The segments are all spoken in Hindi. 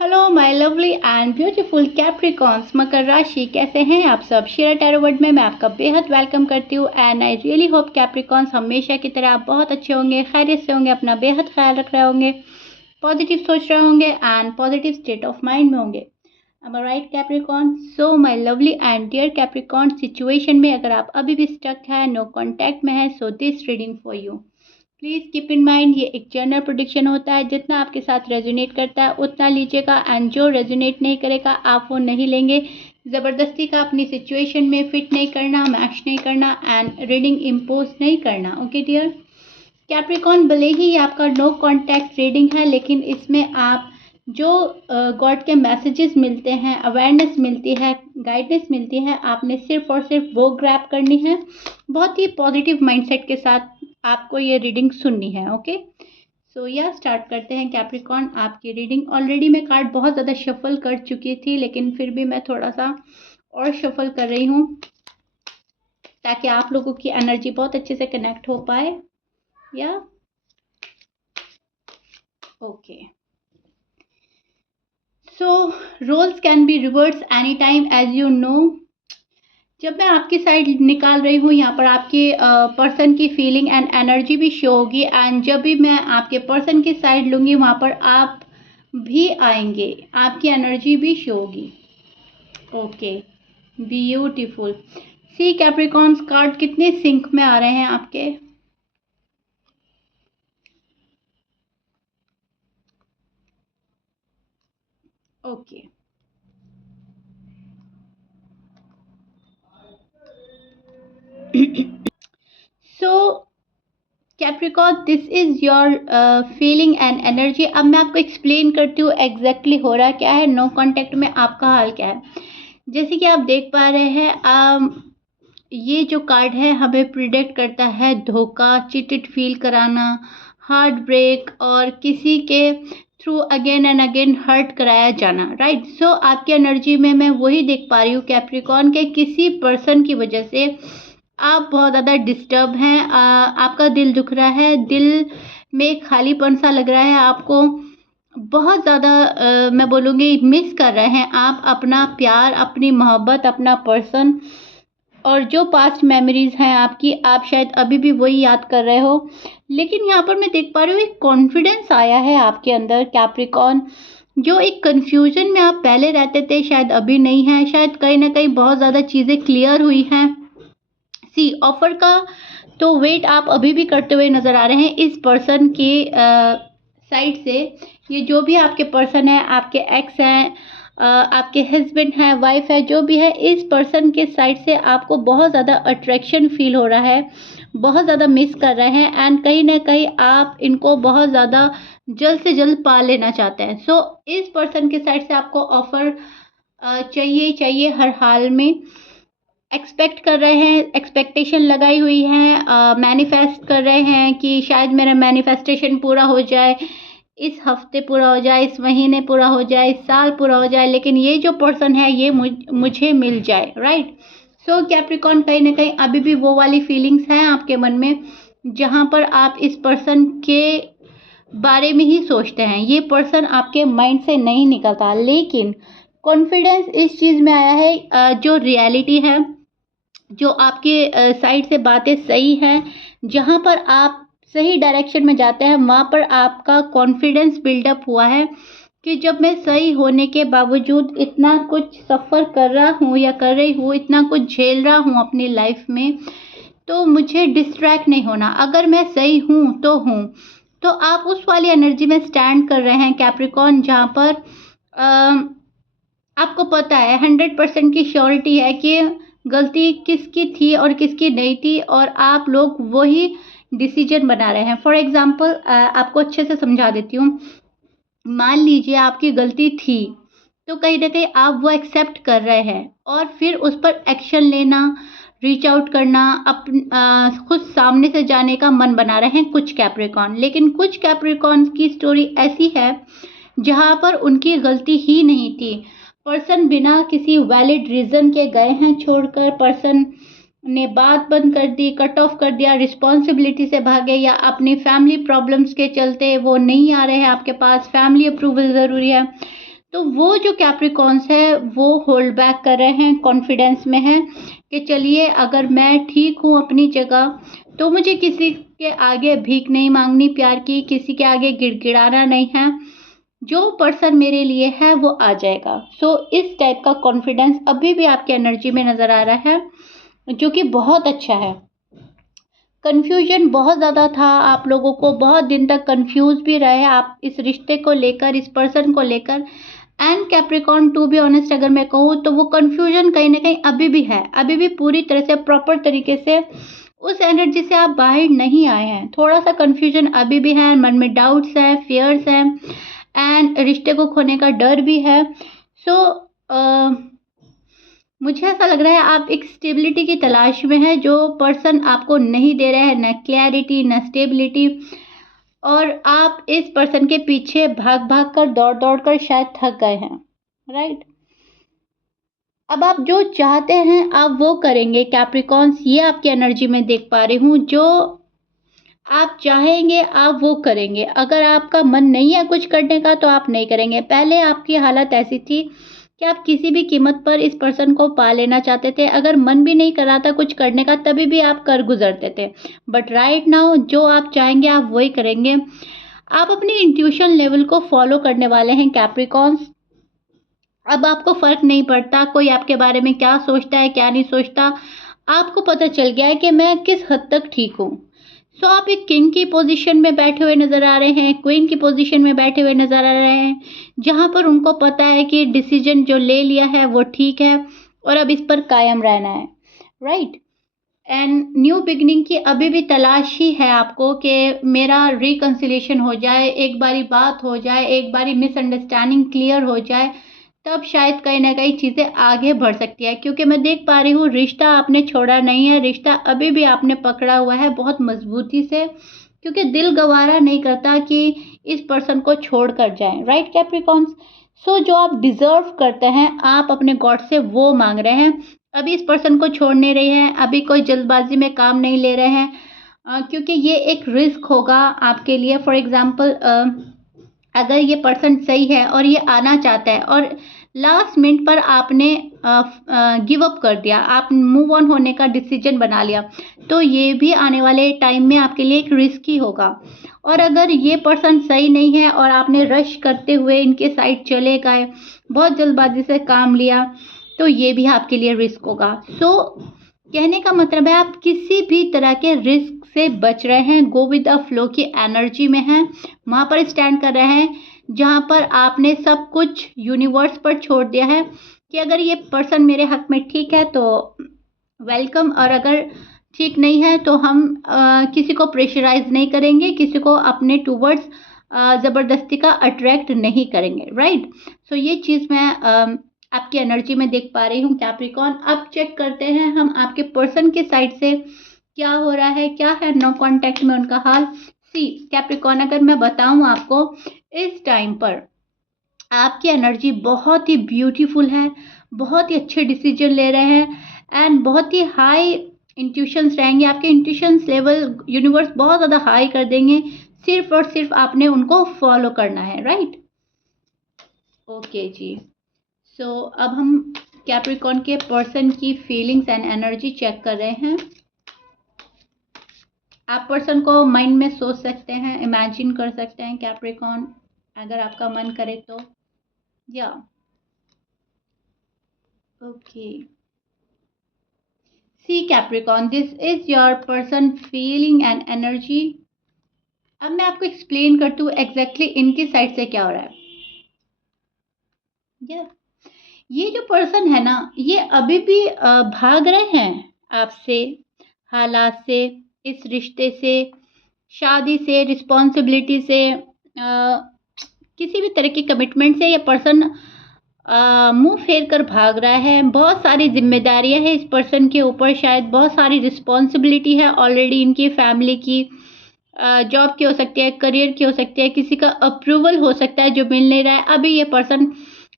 Hello my lovely and beautiful Capricorns, मकर राशि, कैसे हैं आप सब। शेयर टैरो वर्ड में मैं आपका बेहद वेलकम करती हूँ and I really hope Capricorns हमेशा की तरह आप बहुत अच्छे होंगे, खैरियत से होंगे, अपना बेहद ख्याल रख रहे होंगे, पॉजिटिव सोच रहे होंगे and positive state of mind में होंगे। Am I right Capricorn? So my lovely and dear Capricorn, situation में अगर आप अभी भी स्टक है, नो कॉन्टैक्ट में है, so this reading for you. Please keep in mind ये एक जनरल प्रोडिक्शन होता है, जितना आपके साथ रेजोनेट करता है उतना लीजिएगा एंड जो रेजोनेट नहीं करेगा आप वो नहीं लेंगे। ज़बरदस्ती का अपनी सिचुएशन में फिट नहीं करना, मैच नहीं करना एंड रीडिंग इम्पोज नहीं करना। ओके डियर कैप्रिकॉन, भले ही ये आपका नो कॉन्टैक्ट रीडिंग है, लेकिन इसमें आप जो गॉड के मैसेजेस मिलते हैं, अवेयरनेस मिलती है, गाइडेंस मिलती है, आपने सिर्फ और सिर्फ वो ग्रैब करनी है। बहुत ही पॉजिटिव माइंडसेट के साथ आपको ये रीडिंग सुननी है। ओके सो या स्टार्ट करते हैं कैप्रिकॉन आपकी रीडिंग। ऑलरेडी मैं कार्ड बहुत ज़्यादा शफल कर चुकी थी, लेकिन फिर भी मैं थोड़ा सा और शफल कर रही हूँ ताकि आप लोगों की एनर्जी बहुत अच्छे से कनेक्ट हो पाए। Yeah okay, so roles can be reverse any time as you know. जब मैं आपकी साइड निकाल रही हूँ, यहाँ पर आपके पर्सन की फीलिंग एंड एनर्जी भी शो होगी एंड जब भी मैं आपके पर्सन की साइड लूँगी वहाँ पर आप भी आएंगे, आपकी एनर्जी भी शो होगी। Okay beautiful. See Capricorns, card कितने सिंक में आ रहे हैं आपके। Okay so Capricorn, this is your feeling and energy. अब मैं आपको एक्सप्लेन करती हूँ एग्जैक्टली हो रहा क्या है, नो कांटेक्ट में आपका हाल क्या है। जैसे कि आप देख पा रहे हैं, ये जो कार्ड है हमें प्रिडिक्ट करता है धोखा, चीटेड फील कराना, हार्ट ब्रेक और किसी के through again and again hurt कराया जाना। राइट, सो आपकी एनर्जी में मैं वही देख पा रही हूँ कैप्रिकॉन के किसी पर्सन की वजह से आप बहुत ज़्यादा डिस्टर्ब हैं, आपका दिल दुख रहा है, दिल में खालीपन सा लग रहा है आपको, बहुत ज़्यादा मैं बोलूँगी मिस कर रहे हैं आप अपना प्यार, अपनी मोहब्बत, अपना पर्सन और जो पास्ट मेमोरीज हैं आपकी, आप शायद अभी भी वही याद कर रहे हो। लेकिन यहाँ पर मैं देख पा रही हूँ एक कॉन्फिडेंस आया है आपके अंदर कैप्रिकॉन, जो एक कन्फ्यूजन में आप पहले रहते थे शायद अभी नहीं है, शायद कहीं ना कहीं बहुत ज़्यादा चीज़ें क्लियर हुई हैं। सी ऑफर का तो वेट आप अभी भी करते हुए नज़र आ रहे हैं इस पर्सन के साइड से। ये जो भी आपके पर्सन है, आपके एक्स हैं, आपके हस्बैंड हैं, वाइफ है, जो भी है, इस पर्सन के साइड से आपको बहुत ज़्यादा अट्रैक्शन फील हो रहा है, बहुत ज़्यादा मिस कर रहे हैं एंड कहीं ना कहीं आप इनको बहुत ज़्यादा जल्द से जल्द पा लेना चाहते हैं। सो इस पर्सन के साइड से आपको ऑफर चाहिए चाहिए हर हाल में, एक्सपेक्ट कर रहे हैं, एक्सपेक्टेशन लगाई हुई है, मैनिफेस्ट कर रहे हैं कि शायद मेरा मैनिफेस्टेशन पूरा हो जाए, इस हफ्ते पूरा हो जाए, इस महीने पूरा हो जाए, इस साल पूरा हो जाए, लेकिन ये जो पर्सन है ये मुझे मिल जाए। राइट, सो कैप्रिकॉन, कहीं ना कहीं अभी भी वो वाली फीलिंग्स हैं आपके मन में जहाँ पर आप इस पर्सन के बारे में ही सोचते हैं, ये पर्सन आपके माइंड से नहीं निकलता, लेकिन कॉन्फिडेंस इस चीज़ में आया है, जो रियलिटी है, जो आपके साइड से बातें सही हैं, जहाँ पर आप सही डायरेक्शन में जाते हैं वहाँ पर आपका कॉन्फिडेंस बिल्डअप हुआ है कि जब मैं सही होने के बावजूद इतना कुछ सफ़र कर रहा हूँ या कर रही हूँ, इतना कुछ झेल रहा हूँ अपनी लाइफ में, तो मुझे डिस्ट्रैक्ट नहीं होना, अगर मैं सही हूँ तो हूँ। तो आप उस वाली एनर्जी में स्टैंड कर रहे हैं कैप्रिकॉन, जहाँ पर आपको पता है 100% की श्योरिटी है कि गलती किसकी थी और किसकी नहीं थी, और आप लोग वही डिसीजन बना रहे हैं। फॉर एग्जांपल, आपको अच्छे से समझा देती हूँ। मान लीजिए आपकी गलती थी, तो कहीं ना कहीं आप वो एक्सेप्ट कर रहे हैं और फिर उस पर एक्शन लेना, रीच आउट करना, खुद सामने से जाने का मन बना रहे हैं कुछ कैप्रिकॉन। लेकिन कुछ कैप्रिकॉन की स्टोरी ऐसी है जहाँ पर उनकी गलती ही नहीं थी, पर्सन बिना किसी वैलिड रीज़न के गए हैं छोड़कर, पर्सन ने बात बंद कर दी, कट ऑफ कर दिया, रिस्पॉन्सिबिलिटी से भागे, या अपनी फैमिली प्रॉब्लम्स के चलते वो नहीं आ रहे हैं आपके पास, फैमिली अप्रूवल ज़रूरी है। तो वो जो कैप्रिकॉन्स है वो होल्ड बैक कर रहे हैं, कॉन्फिडेंस में हैं कि चलिए अगर मैं ठीक हूँ अपनी जगह तो मुझे किसी के आगे भीख नहीं मांगनी प्यार की, किसी के आगे गिड़गिड़ाना नहीं है, जो पर्सन मेरे लिए है वो आ जाएगा। सो इस टाइप का कॉन्फिडेंस अभी भी आपकी एनर्जी में नज़र आ रहा है, जो कि बहुत अच्छा है। कन्फ्यूजन बहुत ज़्यादा था, आप लोगों को बहुत दिन तक कन्फ्यूज़ भी रहे आप इस रिश्ते को लेकर, इस पर्सन को लेकर। And Capricorn to be honest अगर मैं कहूँ तो वो कन्फ्यूजन कहीं ना कहीं अभी भी है, अभी भी पूरी तरह से प्रॉपर तरीके से उस एनर्जी से आप बाहर नहीं आए हैं। थोड़ा सा कन्फ्यूजन अभी भी है, मन में डाउट्स हैं, फियर्स हैं एंड रिश्ते को खोने का डर भी है। सो मुझे ऐसा लग रहा है आप एक स्टेबिलिटी की तलाश में है, जो पर्सन आपको नहीं दे रहा है, न क्लैरिटी न स्टेबिलिटी, और आप इस पर्सन के पीछे भाग भाग कर दौड़ दौड़ कर शायद थक गए हैं, राइट। अब आप जो चाहते हैं आप वो करेंगे कैप्रिकॉन्स, ये आपकी एनर्जी में देख पा रही हूँ। जो आप चाहेंगे आप वो करेंगे, अगर आपका मन नहीं है कुछ करने का तो आप नहीं करेंगे। पहले आपकी हालत ऐसी थी कि आप किसी भी कीमत पर इस पर्सन को पा लेना चाहते थे, अगर मन भी नहीं कर रहा था कुछ करने का तभी भी आप कर गुजरते थे। बट राइट नाउ जो आप चाहेंगे आप वही करेंगे। आप अपनी इंट्यूशन लेवल को फॉलो करने वाले हैं कैप्रिकॉन्स। अब आपको फ़र्क नहीं पड़ता कोई आपके बारे में क्या सोचता है क्या नहीं सोचता, आपको पता चल गया है कि मैं किस हद तक ठीक हूँ। सो आप एक किंग की पोजीशन में बैठे हुए नज़र आ रहे हैं, क्वीन की पोजीशन में बैठे हुए नज़र आ रहे हैं, जहाँ पर उनको पता है कि डिसीजन जो ले लिया है वो ठीक है और अब इस पर कायम रहना है, राइट। एंड न्यू बिगनिंग की अभी भी तलाश ही है आपको कि मेरा रिकन्सिलेशन हो जाए, एक बारी बात हो जाए, एक बारी मिसअंडरस्टैंडिंग क्लियर हो जाए, तब शायद कहीं ना कहीं चीज़ें आगे बढ़ सकती है। क्योंकि मैं देख पा रही हूँ रिश्ता आपने छोड़ा नहीं है, रिश्ता अभी भी आपने पकड़ा हुआ है बहुत मजबूती से, क्योंकि दिल गवारा नहीं करता कि इस पर्सन को छोड़ कर जाएं, राइट कैप्रिकॉर्न्स। सो जो आप डिजर्व करते हैं आप अपने गॉड से वो मांग रहे हैं। अभी इस पर्सन को छोड़ नहीं रहे हैं, अभी कोई जल्दबाजी में काम नहीं ले रहे हैं, क्योंकि ये एक रिस्क होगा आपके लिए। फॉर एग्जाम्पल अगर ये पर्सन सही है और ये आना चाहता है और लास्ट मिनट पर आपने गिव अप कर दिया, आप मूव ऑन होने का डिसीजन बना लिया, तो ये भी आने वाले टाइम में आपके लिए एक रिस्क ही होगा। और अगर ये पर्सन सही नहीं है और आपने रश करते हुए इनके साइड चले गए, बहुत जल्दबाजी से काम लिया, तो ये भी आपके लिए रिस्क होगा। सो कहने का मतलब है आप किसी भी तरह के रिस्क से बच रहे हैं, गो विद द फ्लो की एनर्जी में हैं, वहाँ पर स्टैंड कर रहे हैं जहाँ पर आपने सब कुछ यूनिवर्स पर छोड़ दिया है कि अगर ये पर्सन मेरे हक में ठीक है तो वेलकम, और अगर ठीक नहीं है तो हम किसी को प्रेशराइज नहीं करेंगे, किसी को अपने टूवर्ड्स ज़बरदस्ती का अट्रैक्ट नहीं करेंगे, राइट। सो ये चीज़ मैं आपकी एनर्जी में देख पा रही हूँ कैप्रिकॉर्न। अब चेक करते हैं हम आपके पर्सन के साइड से क्या हो रहा है, क्या है नो कांटेक्ट में उनका हाल। सी कैप्रिकॉर्न, अगर मैं बताऊं आपको इस टाइम पर आपकी एनर्जी बहुत ही ब्यूटीफुल है, बहुत ही अच्छे डिसीजन ले रहे हैं एंड बहुत ही हाई इंट्यूशंस रहेंगे। आपके इंट्यूशंस लेवल यूनिवर्स बहुत ज़्यादा हाई कर देंगे, सिर्फ और सिर्फ आपने उनको फॉलो करना है, राइट। ओके जी। सो अब हम कैप्रिकॉर्न के पर्सन की फीलिंग्स एंड एनर्जी चेक कर रहे हैं। आप पर्सन को माइंड में सोच सकते हैं, इमेजिन कर सकते हैं कैप्रिकॉर्न, अगर आपका मन करे तो, yeah okay. See Capricorn, this is your person feeling and energy. अब मैं आपको एक्सप्लेन करती हूँ एग्जैक्टली इनकी साइड से क्या हो रहा है। ये जो पर्सन है ना, ये अभी भी भाग रहे हैं आपसे, हालात से, इस रिश्ते से, शादी से, रिस्पॉन्सिबिलिटी से, किसी भी तरह की कमिटमेंट से ये पर्सन मुंह फेर कर भाग रहा है। बहुत सारी जिम्मेदारियां हैं इस पर्सन के ऊपर, शायद बहुत सारी रिस्पॉन्सिबिलिटी है ऑलरेडी इनकी, फैमिली की, जॉब की हो सकती है, करियर की हो सकती है, किसी का अप्रूवल हो सकता है जो मिल नहीं रहा है। अभी ये पर्सन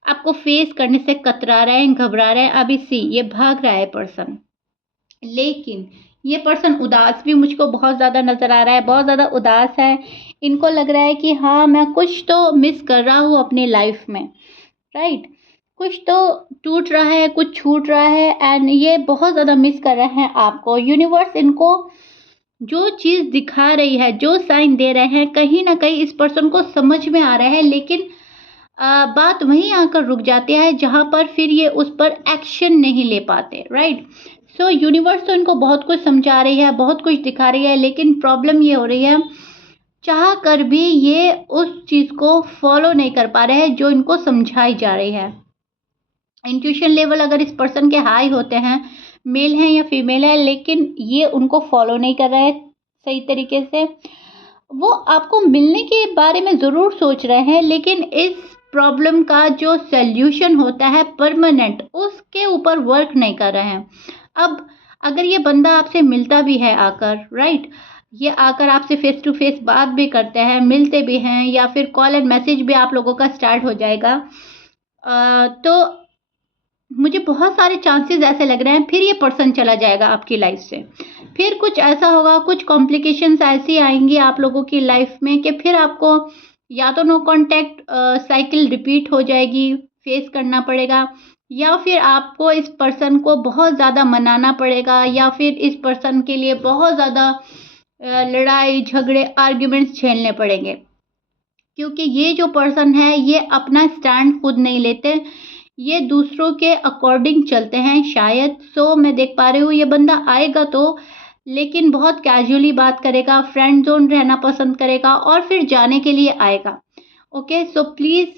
आपको फेस करने से कतरा रहा है, घबरा रहा है। अभी सी ये भाग रहा है पर्सन, लेकिन ये पर्सन उदास भी मुझको बहुत ज़्यादा नज़र आ रहा है, बहुत ज़्यादा उदास है। इनको लग रहा है कि हाँ मैं कुछ तो मिस कर रहा हूँ अपनी लाइफ में, राइट? कुछ तो टूट रहा है, कुछ छूट रहा है एंड ये बहुत ज़्यादा मिस कर रहे हैं आपको। यूनिवर्स इनको जो चीज़ दिखा रही है, जो साइन दे रहे हैं, कहीं न कहीं इस पर्सन को समझ में आ रहा है, लेकिन बात वहीं आकर रुक जाती है जहाँ पर फिर ये उस पर एक्शन नहीं ले पाते, राइट? सो यूनिवर्स तो इनको बहुत कुछ समझा रही है, बहुत कुछ दिखा रही है, लेकिन प्रॉब्लम ये हो रही है, चाह कर भी ये उस चीज़ को फॉलो नहीं कर पा रहे हैं जो इनको समझाई जा रही है। इंट्यूशन लेवल अगर इस पर्सन के हाई होते हैं, मेल हैं या फीमेल है, लेकिन ये उनको फॉलो नहीं कर रहा है सही तरीके से। वो आपको मिलने के बारे में ज़रूर सोच रहे हैं, लेकिन इस प्रॉब्लम का जो सॉल्यूशन होता है परमानेंट, उसके ऊपर वर्क नहीं कर रहे हैं। अब अगर ये बंदा आपसे मिलता भी है आकर, राइट? ये आकर आपसे फेस टू फेस बात भी करते हैं, मिलते भी हैं, या फिर कॉल एंड मैसेज भी आप लोगों का स्टार्ट हो जाएगा, तो मुझे बहुत सारे चांसेस ऐसे लग रहे हैं फिर ये पर्सन चला जाएगा आपकी लाइफ से। फिर कुछ ऐसा होगा, कुछ कॉम्प्लिकेशंस ऐसी आएंगी आप लोगों की लाइफ में कि फिर आपको या तो नो कांटेक्ट साइकिल रिपीट हो जाएगी, फेस करना पड़ेगा, या फिर आपको इस पर्सन को बहुत ज़्यादा मनाना पड़ेगा, या फिर इस पर्सन के लिए बहुत ज़्यादा लड़ाई झगड़े आर्ग्यूमेंट्स झेलने पड़ेंगे। क्योंकि ये जो पर्सन है ये अपना स्टैंड खुद नहीं लेते, ये दूसरों के अकॉर्डिंग चलते हैं शायद। सो मैं देख पा रही हूँ ये बंदा आएगा तो, लेकिन बहुत कैजुअली बात करेगा, फ्रेंड जोन रहना पसंद करेगा और फिर जाने के लिए आएगा। Okay, so please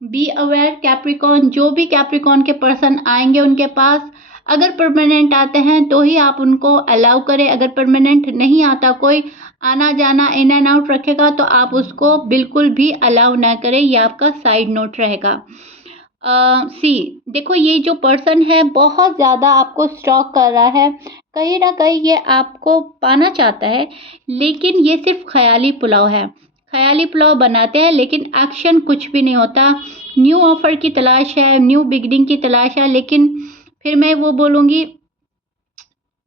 be aware Capricorn. जो भी कैप्रिकॉन के पर्सन आएंगे उनके पास, अगर परमानेंट आते हैं तो ही आप उनको अलाउ करें। अगर परमानेंट नहीं आता, कोई आना जाना इन एंड आउट रखेगा, तो आप उसको बिल्कुल भी अलाउ ना करें, ये आपका साइड नोट रहेगा। सी देखो, ये जो पर्सन है बहुत ज़्यादा आपको स्टॉक कर रहा है, कहीं ना कहीं ये आपको पाना चाहता है, लेकिन ये सिर्फ ख्याली पुलाव है। ख्याली पुलाव बनाते हैं लेकिन एक्शन कुछ भी नहीं होता। न्यू ऑफर की तलाश है, न्यू बिगनिंग की तलाश है, लेकिन फिर मैं वो बोलूँगी,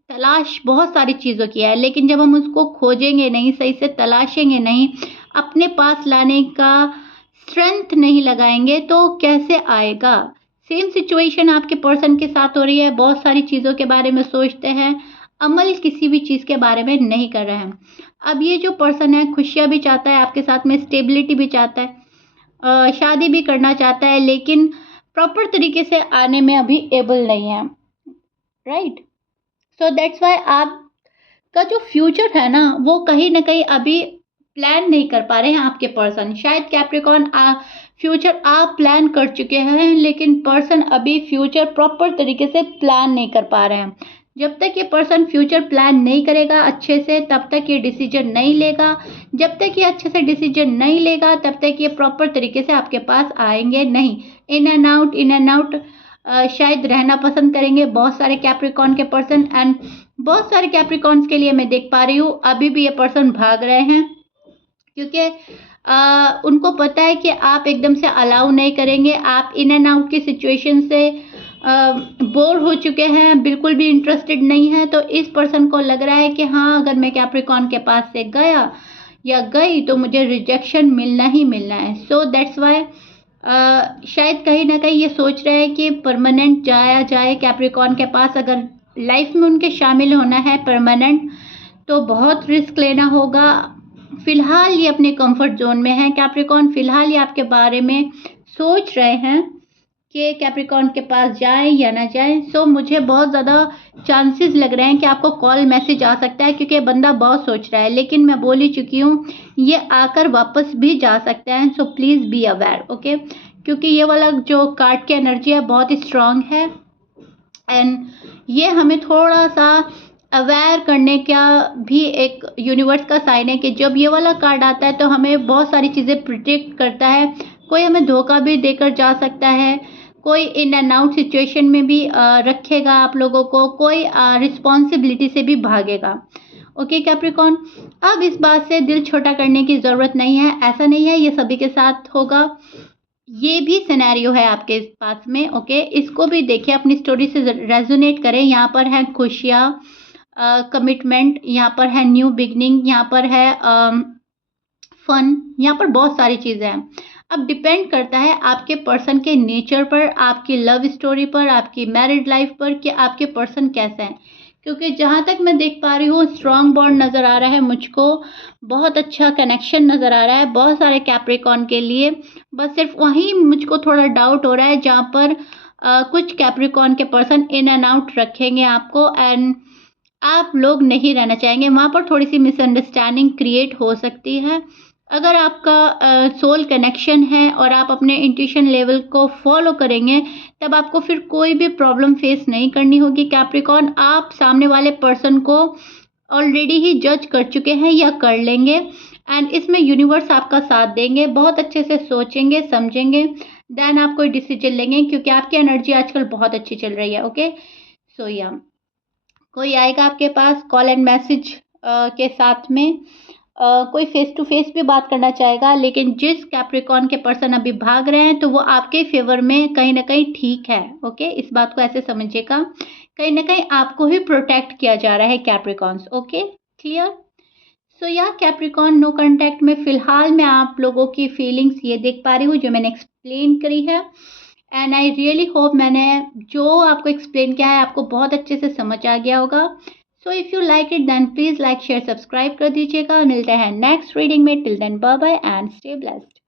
तलाश बहुत सारी चीज़ों की है, लेकिन जब हम उसको खोजेंगे नहीं, सही से तलाशेंगे नहीं, अपने पास लाने का स्ट्रेंथ नहीं लगाएंगे, तो कैसे आएगा। सेम सिचुएशन आपके पर्सन के साथ हो रही है, बहुत सारी चीज़ों के बारे में सोचते हैं, अमल किसी भी चीज़ के बारे में नहीं कर रहे हैं। अब ये जो पर्सन है खुशियाँ भी चाहता है आपके साथ में, स्टेबिलिटी भी चाहता है, शादी भी करना चाहता है, लेकिन प्रॉपर तरीके से आने में अभी एबल नहीं है, राइट? सो दैट्स वाई आपका जो फ्यूचर है ना, वो कहीं ना कहीं अभी प्लान नहीं कर पा रहे हैं आपके पर्सन। शायद कैप्रिकॉन फ्यूचर आप प्लान कर चुके हैं, लेकिन पर्सन अभी फ्यूचर प्रॉपर तरीके से प्लान नहीं कर पा रहे हैं। जब तक ये पर्सन फ्यूचर प्लान नहीं करेगा अच्छे से, तब तक ये डिसीजन नहीं लेगा। जब तक ये अच्छे से डिसीजन नहीं लेगा, तब तक ये प्रॉपर तरीके से आपके पास आएंगे नहीं। In and out, in and out शायद रहना पसंद करेंगे बहुत सारे कैप्रिकॉन के पर्सन, एंड बहुत सारे कैप्रिकॉन्स के लिए मैं देख पा रही हूँ अभी भी ये पर्सन भाग रहे हैं, क्योंकि उनको पता है कि आप एकदम से अलाउ नहीं करेंगे। आप इन एंड आउट की सिचुएशन से बोर हो चुके हैं, बिल्कुल भी इंटरेस्टेड नहीं है। तो इस पर्सन को लग रहा है कि हाँ, अगर मैं कैप्रिकॉन के पास से गया या गई तो मुझे रिजेक्शन मिलना ही मिलना है। सो दैट्स वाई शायद कहीं ना कहीं ये सोच रहे हैं कि परमानेंट जाया जाए कैप्रिकॉन के पास। अगर लाइफ में उनके शामिल होना है परमानेंट, तो बहुत रिस्क लेना होगा। फिलहाल ये अपने कंफर्ट जोन में है कैप्रिकॉन, फिलहाल ये आपके बारे में सोच रहे हैं कि कैप्रिकॉन के पास जाएं या ना जाएं। सो मुझे बहुत ज़्यादा चांसेस लग रहे हैं कि आपको कॉल मैसेज आ सकता है, क्योंकि बंदा बहुत सोच रहा है, लेकिन मैं बोल ही चुकी हूँ ये आकर वापस भी जा सकता है। So please be aware, okay? क्योंकि ये वाला जो कार्ड की एनर्जी है बहुत ही स्ट्रांग है, एंड ये हमें थोड़ा सा अवेयर करने का भी एक यूनिवर्स का साइन है कि जब ये वाला कार्ड आता है तो हमें बहुत सारी चीज़ें प्रिडिक्ट करता है। कोई हमें धोखा भी देकर जा सकता है, कोई इन एंड आउट सिचुएशन में भी रखेगा आप लोगों को, कोई रिस्पॉन्सिबिलिटी से भी भागेगा। ओके कैप्रिकॉन, अब इस बात से दिल छोटा करने की ज़रूरत नहीं है। ऐसा नहीं है ये सभी के साथ होगा, ये भी सिनेरियो है आपके पास में, ओके? इसको भी देखिए, अपनी स्टोरी से रेजोनेट करें। यहाँ पर है खुशियाँ, कमिटमेंट, यहाँ पर है न्यू बिगनिंग, यहाँ पर है फन, यहाँ पर बहुत सारी चीज़ें हैं। अब डिपेंड करता है आपके पर्सन के नेचर पर, आपकी लव स्टोरी पर, आपकी मैरिड लाइफ पर कि आपके पर्सन कैसा है। क्योंकि जहाँ तक मैं देख पा रही हूँ स्ट्रॉन्ग बॉन्ड नज़र आ रहा है मुझको, बहुत अच्छा कनेक्शन नज़र आ रहा है बहुत सारे कैप्रिकॉर्न के लिए। बस सिर्फ वहीं मुझको थोड़ा डाउट हो रहा है जहाँ पर कुछ कैप्रिकॉर्न के पर्सन इन एंड आउट रखेंगे आपको, एंड आप लोग नहीं रहना चाहेंगे, वहाँ पर थोड़ी सी मिसअंडरस्टैंडिंग क्रिएट हो सकती है। अगर आपका सोल कनेक्शन है और आप अपने इंट्यूशन लेवल को फॉलो करेंगे, तब आपको फिर कोई भी प्रॉब्लम फेस नहीं करनी होगी कैप्रिकॉर्न। आप सामने वाले पर्सन को ऑलरेडी ही जज कर चुके हैं या कर लेंगे, एंड इसमें यूनिवर्स आपका साथ देंगे, बहुत अच्छे से सोचेंगे समझेंगे, देन आप कोई डिसीजन लेंगे, क्योंकि आपकी एनर्जी आजकल बहुत अच्छी चल रही है। ओके, सो या कोई आएगा आपके पास कॉल एंड मैसेज के साथ में, कोई फेस टू फेस भी बात करना चाहेगा, लेकिन जिस कैप्रिकॉर्न के पर्सन अभी भाग रहे हैं तो वो आपके फेवर में कहीं ना कहीं ठीक है। ओके, इस बात को ऐसे समझिएगा, कहीं ना कहीं आपको ही प्रोटेक्ट किया जा रहा है कैप्रिकॉर्न्स। Okay, clear. सो या कैप्रिकॉर्न नो कांटेक्ट में फिलहाल मैं आप लोगों की फीलिंग्स ये देख पा रही हूँ जो मैंने एक्सप्लेन करी है, एंड आई रियली होप मैंने जो आपको एक्सप्लेन किया है आपको बहुत अच्छे से समझ आ गया होगा। So if you like it then please like share subscribe कर दीजिएगा। मिलते हैं नेक्स्ट रीडिंग में, till then bye bye and stay blessed.